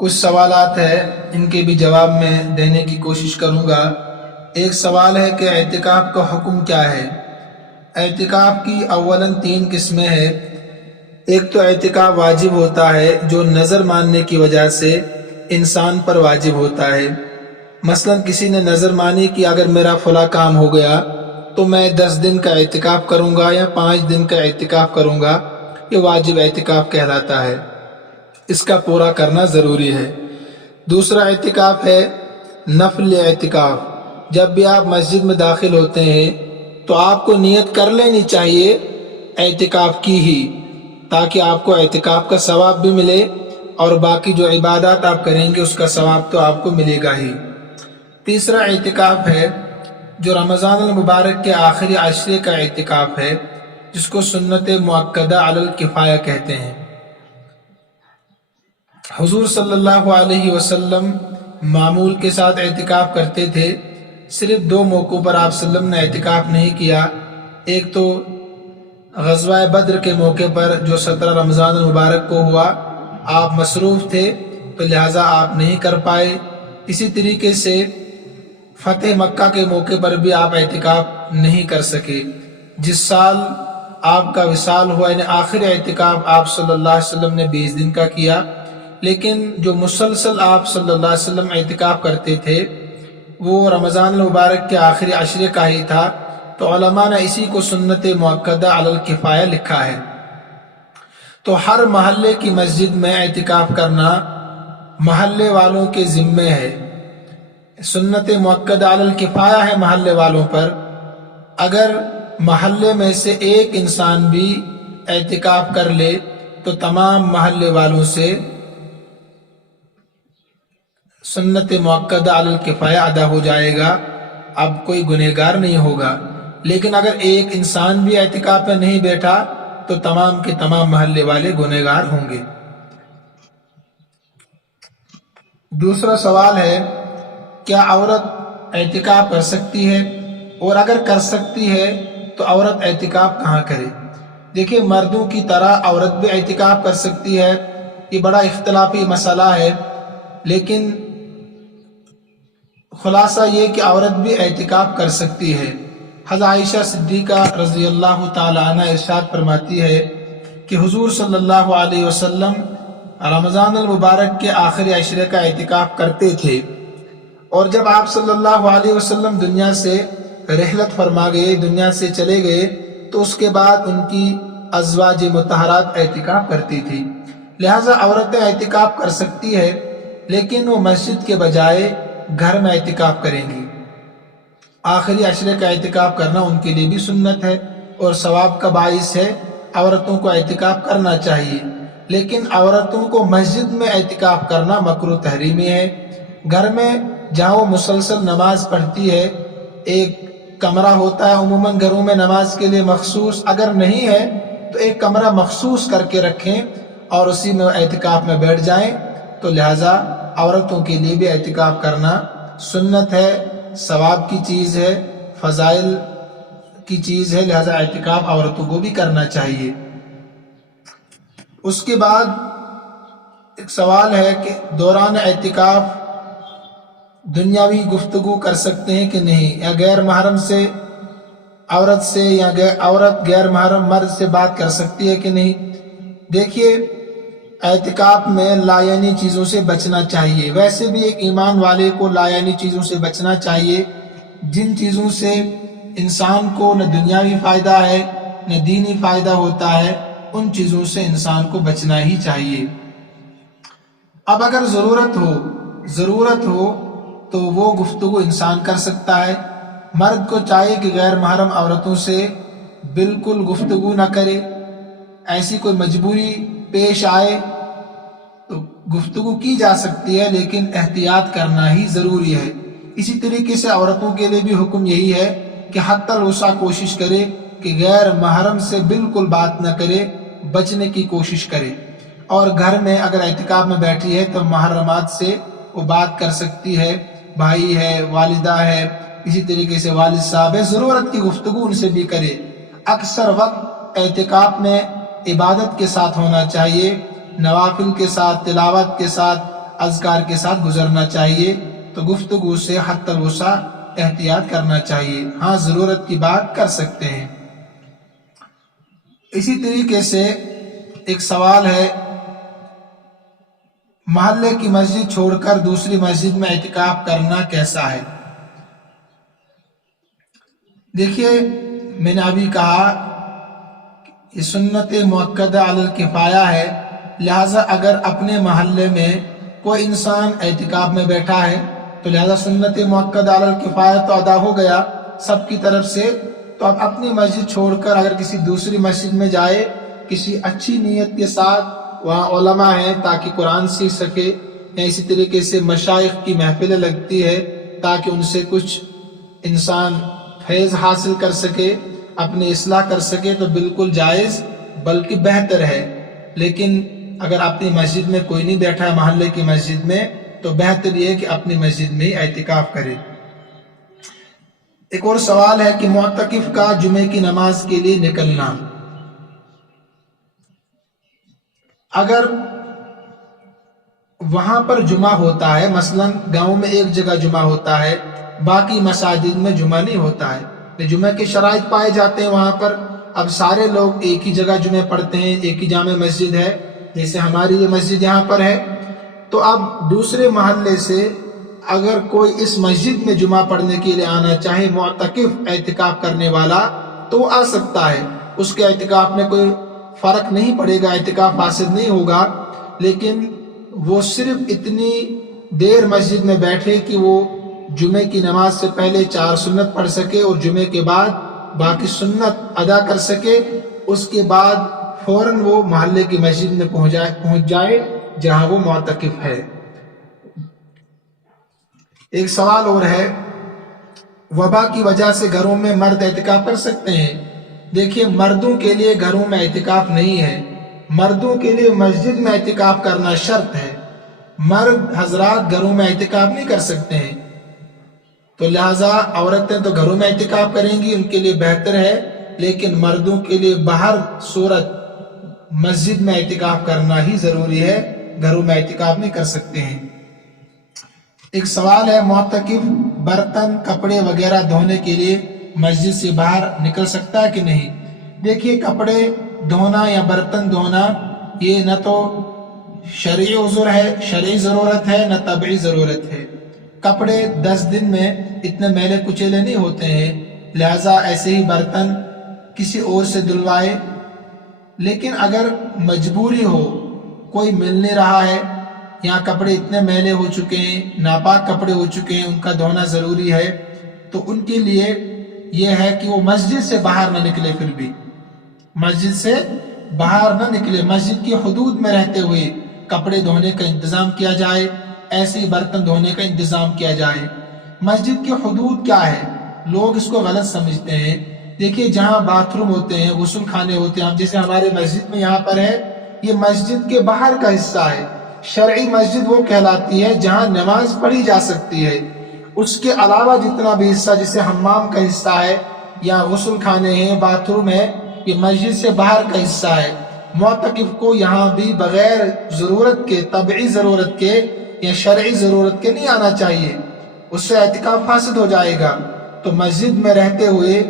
کچھ سوالات ہیں، ان کے بھی جواب میں دینے کی کوشش کروں گا۔ ایک سوال ہے کہ اعتکاف کا حکم کیا ہے؟ اعتکاف کی اولاً 3 قسمیں ہیں۔ ایک تو اعتکاف واجب ہوتا ہے جو نظر ماننے کی وجہ سے انسان پر واجب ہوتا ہے۔ مثلاً کسی نے نظر مانی کہ اگر میرا فلاں کام ہو گیا تو میں 10 دن کا اعتکاف کروں گا یا 5 دن کا اعتکاف کروں گا، یہ واجب اعتکاف کہلاتا ہے، اس کا پورا کرنا ضروری ہے۔ دوسرا اعتکاف ہے نفل اعتکاف۔ جب بھی آپ مسجد میں داخل ہوتے ہیں تو آپ کو نیت کر لینی چاہیے اعتکاف کی ہی، تاکہ آپ کو اعتکاف کا ثواب بھی ملے اور باقی جو عبادات آپ کریں گے اس کا ثواب تو آپ کو ملے گا ہی۔ تیسرا اعتکاف ہے جو رمضان المبارک کے آخری عشرے کا اعتکاف ہے، جس کو سنت مؤکدہ علی الکفایہ کہتے ہیں۔ حضور صلی اللہ علیہ وسلم معمول کے ساتھ اعتکاف کرتے تھے۔ صرف 2 موقعوں پر آپ صلی اللہ علیہ وسلم نے اعتکاف نہیں کیا۔ ایک تو غزوہ بدر کے موقع پر جو 17 رمضان المبارک کو ہوا، آپ مصروف تھے تو لہٰذا آپ نہیں کر پائے۔ اسی طریقے سے فتح مکہ کے موقع پر بھی آپ اعتکاف نہیں کر سکے۔ جس سال آپ کا وصال ہوا، یعنی آخر اعتکاف آپ صلی اللہ علیہ وسلم نے 20 دن کا کیا، لیکن جو مسلسل آپ صلی اللہ علیہ وسلم اعتکاف کرتے تھے وہ رمضان المبارک کے آخری عشرے کا ہی تھا، تو علماء نے اسی کو سنت مؤکدہ علی الکفایہ لکھا ہے۔ تو ہر محلے کی مسجد میں اعتکاف کرنا محلے والوں کے ذمے ہے۔ سنت مؤکدہ علی الکفایہ ہے محلے والوں پر۔ اگر محلے میں سے ایک انسان بھی اعتکاف کر لے تو تمام محلے والوں سے سنت مؤکدہ علی الکفایہ ادا ہو جائے گا، اب کوئی گنہگار نہیں ہوگا۔ لیکن اگر ایک انسان بھی اعتکاف میں نہیں بیٹھا تو تمام کے تمام محلے والے گنہگار ہوں گے۔ دوسرا سوال ہے کیا عورت اعتکاف کر سکتی ہے، اور اگر کر سکتی ہے تو عورت اعتکاف کہاں کرے؟ دیکھیں، مردوں کی طرح عورت بھی اعتکاف کر سکتی ہے، یہ بڑا اختلافی مسئلہ ہے، لیکن خلاصہ یہ کہ عورت بھی اعتکاف کر سکتی ہے۔ حضرت عائشہ صدیقہ رضی اللہ تعالی عنہ ارشاد فرماتی ہے کہ حضور صلی اللہ علیہ وسلم رمضان المبارک کے آخری عشرے کا اعتکاف کرتے تھے، اور جب آپ صلی اللہ علیہ وسلم دنیا سے رحلت فرما گئے، دنیا سے چلے گئے، تو اس کے بعد ان کی ازواج مطہرات اعتکاف کرتی تھی۔ لہٰذا عورتیں اعتکاف کر سکتی ہے، لیکن وہ مسجد کے بجائے گھر میں اعتکاف کریں گی۔ آخری عشرے کا اعتکاف کرنا ان کے لیے بھی سنت ہے اور ثواب کا باعث ہے۔ عورتوں کو اعتکاف کرنا چاہیے، لیکن عورتوں کو مسجد میں اعتکاف کرنا مکروہ تحریمی ہے۔ گھر میں جہاں وہ مسلسل نماز پڑھتی ہے، ایک کمرہ ہوتا ہے عموماً گھروں میں نماز کے لیے مخصوص، اگر نہیں ہے تو ایک کمرہ مخصوص کر کے رکھیں اور اسی میں اعتکاف میں بیٹھ جائیں۔ تو لہٰذا عورتوں کے لیے بھی اعتکاف کرنا سنت ہے، ثواب کی چیز ہے، فضائل کی چیز ہے، لہٰذا اعتکاف عورتوں کو بھی کرنا چاہیے۔ اس کے بعد ایک سوال ہے کہ دوران اعتکاف دنیاوی گفتگو کر سکتے ہیں کہ نہیں، یا غیر محرم سے عورت سے یا عورت غیر محرم مرد سے بات کر سکتی ہے کہ نہیں؟ دیکھیے، اعتکاف میں لایعنی چیزوں سے بچنا چاہیے۔ ویسے بھی ایک ایمان والے کو لایعنی چیزوں سے بچنا چاہیے، جن چیزوں سے انسان کو نہ دنیاوی فائدہ ہے نہ دینی فائدہ ہوتا ہے، ان چیزوں سے انسان کو بچنا ہی چاہیے۔ اب اگر ضرورت ہو تو وہ گفتگو انسان کر سکتا ہے۔ مرد کو چاہیے کہ غیر محرم عورتوں سے بالکل گفتگو نہ کرے۔ ایسی کوئی مجبوری پیش آئے تو گفتگو کی جا سکتی ہے، لیکن احتیاط کرنا ہی ضروری ہے۔ اسی طریقے سے عورتوں کے لیے بھی حکم یہی ہے کہ حتی الوسع کوشش کرے کہ غیر محرم سے بالکل بات نہ کرے، بچنے کی کوشش کرے۔ اور گھر میں اگر اعتکاف میں بیٹھی ہے تو محرمات سے وہ بات کر سکتی ہے، بھائی ہے، والدہ ہے، اسی طریقے سے والد صاحب ہے، ضرورت کی گفتگو ان سے بھی کرے۔ اکثر وقت اعتکاف میں عبادت کے ساتھ ہونا چاہیے، نوافل کے ساتھ، تلاوت کے ساتھ، اذکار کے ساتھ گزرنا چاہیے، تو گفتگو سے حتی الوسع احتیاط کرنا چاہیے۔ ہاں ضرورت کی بات کر سکتے ہیں۔ اسی طریقے سے ایک سوال ہے، محلے کی مسجد چھوڑ کر دوسری مسجد میں اعتکاف کرنا کیسا ہے؟ دیکھیے میں نے ابھی کہا یہ سنت مؤکدہ علی الکفایہ ہے، لہذا اگر اپنے محلے میں کوئی انسان اعتکاف میں بیٹھا ہے تو لہذا سنت مؤکدہ علی الکفایہ تو ادا ہو گیا سب کی طرف سے، تو اب اپنی مسجد چھوڑ کر اگر کسی دوسری مسجد میں جائے کسی اچھی نیت کے ساتھ، وہاں علماء ہیں تاکہ قرآن سیکھ سکے، یا اسی طریقے سے مشائخ کی محفلیں لگتی ہے تاکہ ان سے کچھ انسان فیض حاصل کر سکے، اپنی اصلاح کر سکے، تو بالکل جائز بلکہ بہتر ہے۔ لیکن اگر اپنی مسجد میں کوئی نہیں بیٹھا ہے محلے کی مسجد میں، تو بہتر یہ ہے کہ اپنی مسجد میں ہی اعتکاف کرے۔ ایک اور سوال ہے کہ معتکف کا جمعے کی نماز کے لیے نکلنا، اگر وہاں پر جمعہ ہوتا ہے، مثلا گاؤں میں ایک جگہ جمعہ ہوتا ہے، باقی مساجد میں جمعہ نہیں ہوتا ہے، جمعہ کے شرائط پائے جاتے ہیں وہاں پر، اب سارے لوگ ایک ہی جگہ جمعہ پڑھتے ہیں، ایک ہی جامع مسجد ہے، جیسے ہماری یہ مسجد یہاں پر ہے، تو اب دوسرے محلے سے اگر کوئی اس مسجد میں جمعہ پڑھنے کے لیے آنا چاہے، معتکف اعتکاف کرنے والا، تو وہ آ سکتا ہے، اس کے اعتکاف میں کوئی فرق نہیں پڑے گا، اعتکاف فاسد نہیں ہوگا، لیکن وہ صرف اتنی دیر مسجد میں بیٹھے کہ وہ جمعے کی نماز سے پہلے 4 سنت پڑھ سکے اور جمعے کے بعد باقی سنت ادا کر سکے، اس کے بعد فوراً وہ محلے کی مسجد میں پہنچ جائے جہاں وہ معتکف ہے۔ ایک سوال اور ہے، وبا کی وجہ سے گھروں میں مرد اعتکاف کر سکتے ہیں؟ دیکھیے مردوں کے لیے گھروں میں اعتکاف نہیں ہے، مردوں کے لیے مسجد میں اعتکاف کرنا شرط ہے، مرد حضرات گھروں میں اعتکاف نہیں کر سکتے ہیں، تو لہٰذا عورتیں تو گھروں میں اعتکاف کریں گی، ان کے لیے بہتر ہے، لیکن مردوں کے لیے بہر صورت مسجد میں اعتکاف کرنا ہی ضروری ہے، گھروں میں اعتکاف نہیں کر سکتے ہیں۔ ایک سوال ہے، معتکف برتن کپڑے وغیرہ دھونے کے لیے مسجد سے باہر نکل سکتا ہے کہ نہیں؟ دیکھیے کپڑے دھونا یا برتن دھونا یہ نہ تو شرعی عذر ہے، شرعی ضرورت ہے، نہ طبعی ضرورت ہے۔ کپڑے 10 دن میں اتنے میلے کچیلے نہیں ہوتے ہیں، لہٰذا ایسے ہی برتن کسی اور سے دھلوائے، لیکن اگر مجبوری ہو، کوئی مل نہیں رہا ہے، یہاں کپڑے اتنے میلے ہو چکے ہیں، ناپاک کپڑے ہو چکے ہیں، ان کا دھونا ضروری ہے، تو ان کے لیے یہ ہے کہ وہ مسجد سے باہر نہ نکلے، پھر بھی مسجد سے باہر نہ نکلے، مسجد کی حدود میں رہتے ہوئے کپڑے دھونے کا انتظام کیا جائے، ایسے ہی برتن دھونے کا انتظام کیا جائے۔ مسجد کی حدود کیا ہے؟ لوگ اس کو غلط سمجھتے ہیں۔ دیکھیے جہاں باتھ روم ہوتے ہیں، غسل خانے ہوتے ہیں، جیسے ہمارے مسجد میں یہاں پر ہے، یہ مسجد کے باہر کا حصہ ہے۔ شرعی مسجد وہ کہلاتی ہے جہاں نماز پڑھی جا سکتی ہے، اس کے علاوہ جتنا بھی حصہ، جیسے حمام کا حصہ ہے یا غسل خانے ہیں، باتھ روم ہے، یہ مسجد سے باہر کا حصہ ہے۔ معتکف کو یہاں بھی بغیر ضرورت کے، طبعی ضرورت کے یا شرعی ضرورت کے نہیں آنا چاہیے، اس سے اعتکاف فاسد ہو جائے گا۔ تو مسجد میں رہتے ہوئے،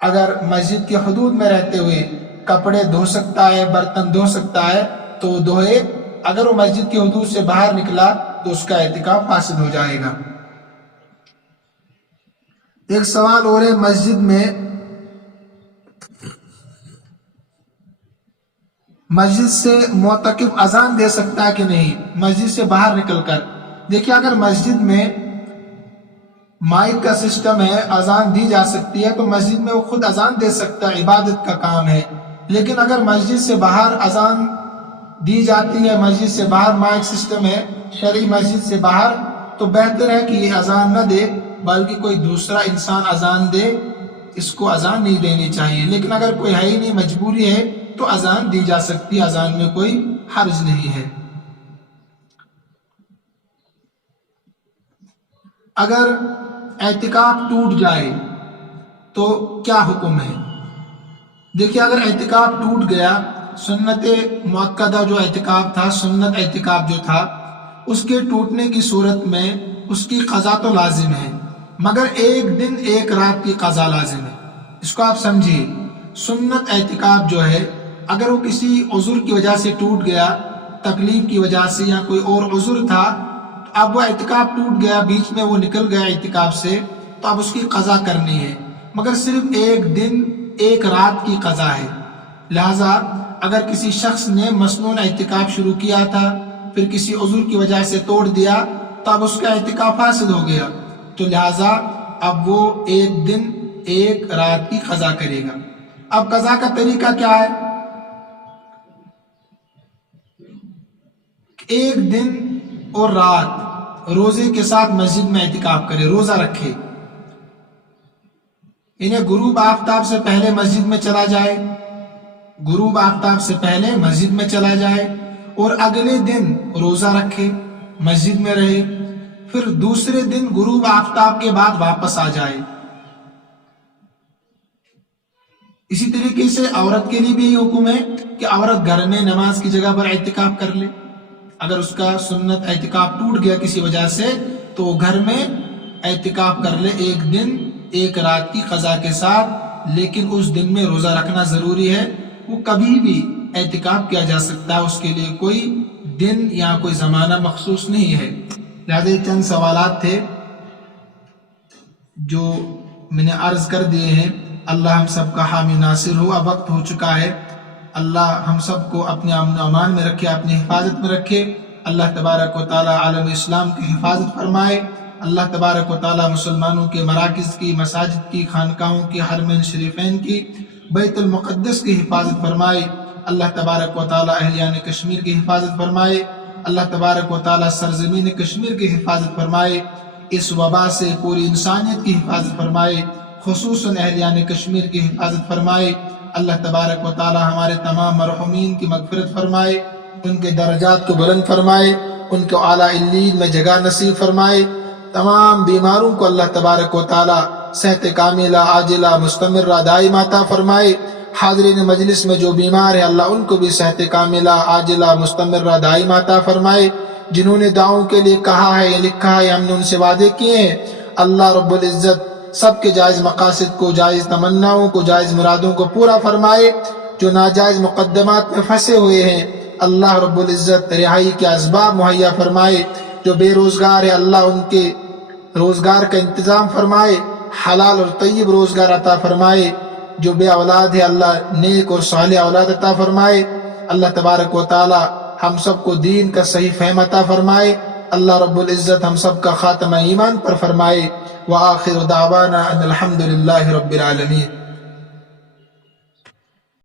اگر مسجد کی حدود میں رہتے ہوئے کپڑے دھو سکتا ہے، برتن دھو سکتا ہے تو وہ دھوئے، اگر وہ مسجد کی حدود سے باہر نکلا تو اس کا اعتکاف فاسد ہو جائے گا۔ ایک سوال اور ہے، مسجد سے معتکف اذان دے سکتا ہے کہ نہیں، مسجد سے باہر نکل کر؟ دیکھیے اگر مسجد میں مائک کا سسٹم ہے، اذان دی جا سکتی ہے، تو مسجد میں وہ خود اذان دے سکتا ہے، عبادت کا کام ہے۔ لیکن اگر مسجد سے باہر اذان دی جاتی ہے، مسجد سے باہر مائک سسٹم ہے، شرعی مسجد سے باہر، تو بہتر ہے کہ یہ اذان نہ دے بلکہ کوئی دوسرا انسان اذان دے، اس کو اذان نہیں دینی چاہیے۔ لیکن اگر کوئی ہے ہی نہیں، مجبوری ہے، تو اذان دی جا سکتی ہے، اذان میں کوئی حرج نہیں ہے۔ اگر اعتکاف ٹوٹ جائے تو کیا حکم ہے؟ دیکھیے اگر اعتکاف ٹوٹ گیا سنت مؤکدہ جو اعتکاف تھا، سنت اعتکاف جو تھا، اس کے ٹوٹنے کی صورت میں اس کی قضا تو لازم ہے، مگر ایک دن ایک رات کی قضا لازم ہے۔ اس کو آپ سمجھیے، سنت اعتکاف جو ہے اگر وہ کسی عذر کی وجہ سے ٹوٹ گیا، تکلیف کی وجہ سے یا کوئی اور عذر تھا، تو اب وہ اعتکاف ٹوٹ گیا، بیچ میں وہ نکل گیا اعتکاف سے، تو اب اس کی قضا کرنی ہے، مگر صرف ایک دن ایک رات کی قضا ہے۔ لہذا اگر کسی شخص نے مسنون اعتکاف شروع کیا تھا، پھر کسی عذر کی وجہ سے توڑ دیا، تو اب اس کا اعتکاف فاسد ہو گیا، تو لہذا اب وہ ایک دن ایک رات کی قضا کرے گا۔ اب قضا کا طریقہ کیا ہے؟ ایک دن اور رات روزے کے ساتھ مسجد میں اعتکاف کرے، روزہ رکھے، انہیں غروب آفتاب سے پہلے مسجد میں چلا جائے، غروب آفتاب سے پہلے مسجد میں چلا جائے، اور اگلے دن روزہ رکھے، مسجد میں رہے، پھر دوسرے دن غروب آفتاب کے بعد واپس آ جائے۔ اسی طریقے سے عورت کے لیے بھی یہ حکم ہے کہ عورت گھر میں نماز کی جگہ پر اعتکاف کر لے۔ اگر اس کا سنت اعتکاف ٹوٹ گیا کسی وجہ سے، تو وہ گھر میں اعتکاف کر لے ایک دن ایک رات کی قضا کے ساتھ، لیکن اس دن میں روزہ رکھنا ضروری ہے۔ وہ کبھی بھی اعتکاف کیا جا سکتا ہے، اس کے لیے کوئی دن یا کوئی زمانہ مخصوص نہیں ہے۔ لہذا یہ چند سوالات تھے جو میں نے عرض کر دیے ہیں۔ اللہ ہم سب کا حامی ناصر ہو۔ اب وقت ہو چکا ہے، اللہ ہم سب کو اپنے امن و امان میں رکھے، اپنی حفاظت میں رکھے۔ اللہ تبارک و تعالی عالم اسلام کی حفاظت فرمائے۔ اللہ تبارک و تعالی مسلمانوں کے مراکز کی، مساجد کی، خانقاہوں کی، حرمین شریفین کی، بیت المقدس کی حفاظت فرمائے۔ اللہ تبارک و تعالی اہلیان کشمیر کی حفاظت فرمائے۔ اللہ تبارک و تعالی سرزمین کشمیر کی حفاظت فرمائے۔ اس وبا سے پوری انسانیت کی حفاظت فرمائے، خصوصاً اہلیان کشمیر کی حفاظت فرمائے۔ اللہ تبارک و تعالی ہمارے تمام مرحومین کی مغفرت فرمائے، ان کے درجات کو بلند فرمائے، ان کو اعلیٰ علیین میں جگہ نصیب فرمائے۔ تمام بیماروں کو اللہ تبارک و تعالی صحت کاملہ عاجلہ مستمرہ دائمہ عطا فرمائے۔ حاضرین مجلس میں جو بیمار ہیں اللہ ان کو بھی صحت کاملہ عاجلہ مستمرہ دائمہ عطا فرمائے۔ جنہوں نے دعاؤں کے لیے کہا ہے یا لکھا ہے، ہم نے ان سے وعدے کیے ہیں، اللہ رب العزت سب کے جائز مقاصد کو، جائز تمناؤں کو، جائز مرادوں کو پورا فرمائے۔ جو ناجائز مقدمات میں پھنسے ہوئے ہیں اللہ رب العزت رہائی کے اسباب مہیا فرمائے۔ جو بے روزگار ہے اللہ ان کے روزگار کا انتظام فرمائے، حلال اور طیب روزگار عطا فرمائے۔ جو بے اولاد ہے اللہ نیک اور صالح اولاد عطا فرمائے۔ اللہ تبارک و تعالی ہم سب کو دین کا صحیح فہم عطا فرمائے۔ اللہ رب العزت ہم سب کا خاتمہ ایمان پر فرمائے۔ وآخر دعوانا ان الحمد للہ رب العالمین۔